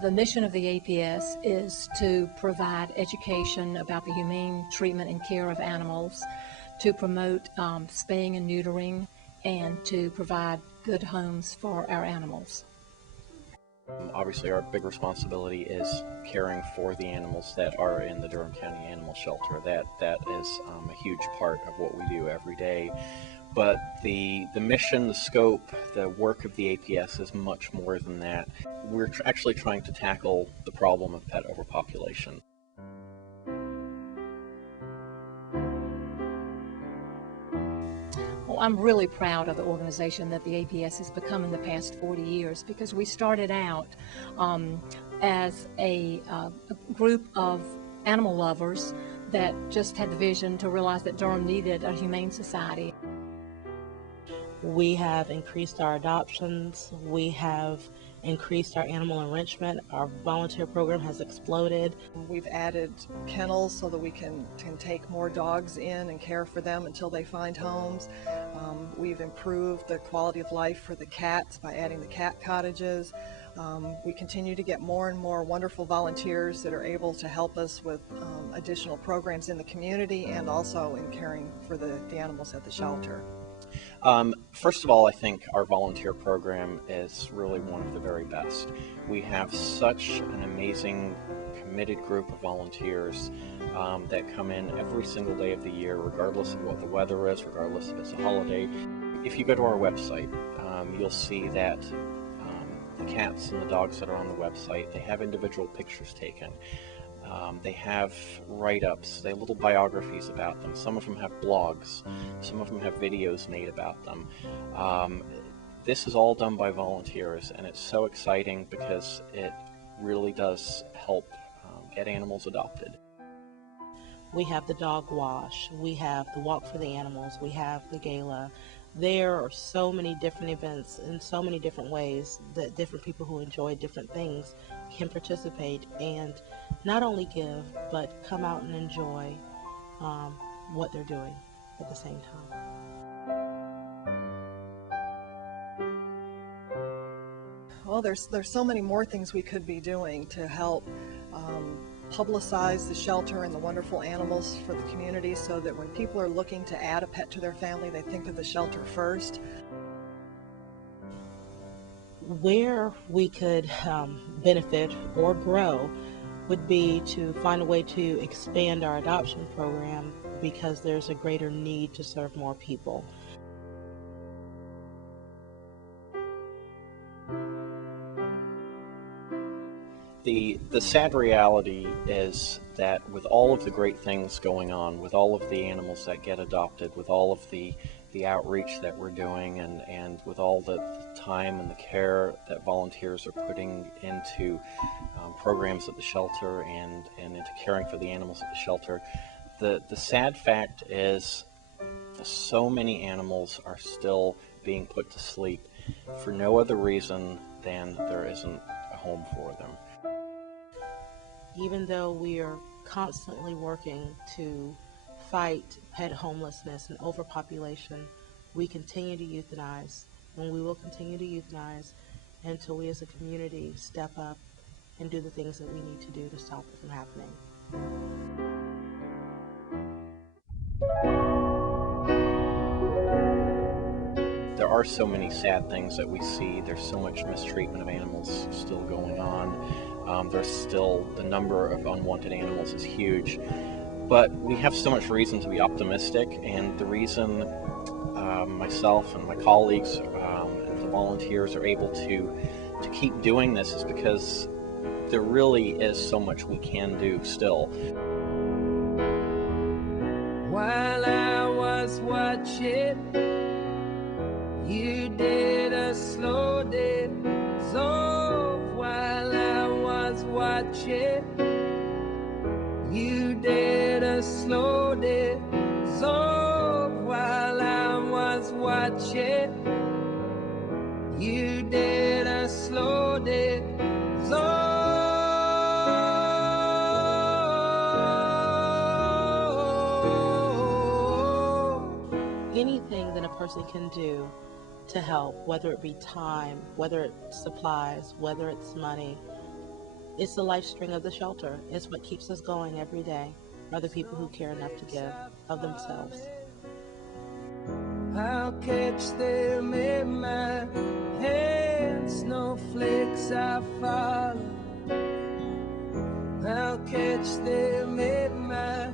The mission of the APS is to provide education about the humane treatment and care of animals, to promote spaying and neutering, and to provide good homes for our animals. Obviously, our big responsibility is caring for the animals that are in the Durham County Animal Shelter. That is a huge part of what we do every day. But the mission, the scope, the work of the APS is much more than that. We're actually trying to tackle the problem of pet overpopulation. Well, I'm really proud of the organization that the APS has become in the past 40 years, because we started out as a group of animal lovers that just had the vision to realize that Durham needed a humane society. We have increased our adoptions, we have increased our animal enrichment, our volunteer program has exploded. We've added kennels so that we can take more dogs in and care for them until they find homes. We've improved the quality of life for the cats by adding the cat cottages. We continue to get more and more wonderful volunteers that are able to help us with additional programs in the community and also in caring for the animals at the shelter. First of all, I think our volunteer program is really one of the very best. We have such an amazing, committed group of volunteers that come in every single day of the year, regardless of what the weather is, regardless if it's a holiday. If you go to our website, you'll see that the cats and the dogs that are on the website, they have individual pictures taken. They have write-ups, they have little biographies about them. Some of them have blogs, some of them have videos made about them. This is all done by volunteers, and it's so exciting because it really does help get animals adopted. We have the dog wash, we have the walk for the animals, we have the gala. There are so many different events in so many different ways that different people who enjoy different things can participate and not only give, but come out and enjoy what they're doing at the same time. Well, there's so many more things we could be doing to help publicize the shelter and the wonderful animals for the community, so that when people are looking to add a pet to their family, they think of the shelter first. Where we could benefit or grow would be to find a way to expand our adoption program, because there's a greater need to serve more people. The sad reality is that with all of the great things going on, with all of the animals that get adopted, with all of the outreach that we're doing, and with all the time and the care that volunteers are putting into programs at the shelter and into caring for the animals at the shelter, the sad fact is so many animals are still being put to sleep for no other reason than there isn't a home for them. Even though we are constantly working to fight pet homelessness and overpopulation, we continue to euthanize, and we will continue to euthanize until we as a community step up and do the things that we need to do to stop it from happening. There are so many sad things that we see. There's so much mistreatment of animals still going on. There's still, the number of unwanted animals is huge. But we have so much reason to be optimistic, and the reason myself and my colleagues and the volunteers are able to keep doing this is because there really is so much we can do still. While I was watching, you did a slow dissolve. While I was watching, you did a slow dissolve. While I was watching, you did a slow dissolve. Anything that a person can do to help, whether it be time, whether it's supplies, whether it's money, It's the life string of the shelter. It's what keeps us going every day, are the people who care enough to give of themselves. I'll catch them in my hand, snowflakes I follow. I'll catch them in my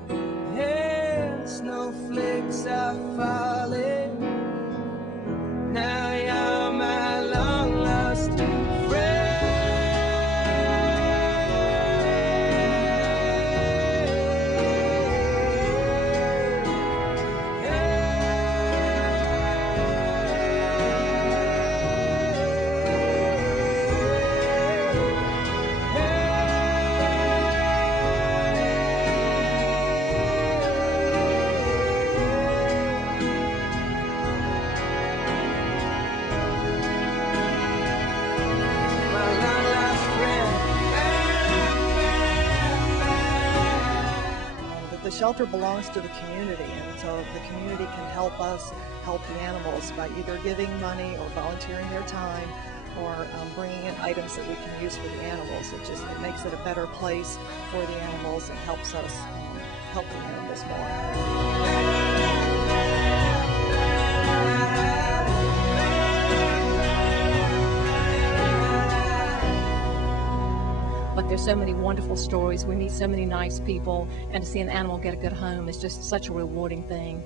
hand, snowflakes I follow. Now you're my long lost The shelter belongs to the community, and so the community can help us help the animals by either giving money or volunteering their time or bringing in items that we can use for the animals. It makes it a better place for the animals and helps us help the animals more. But there's so many wonderful stories. We meet so many nice people, and to see an animal get a good home is just such a rewarding thing.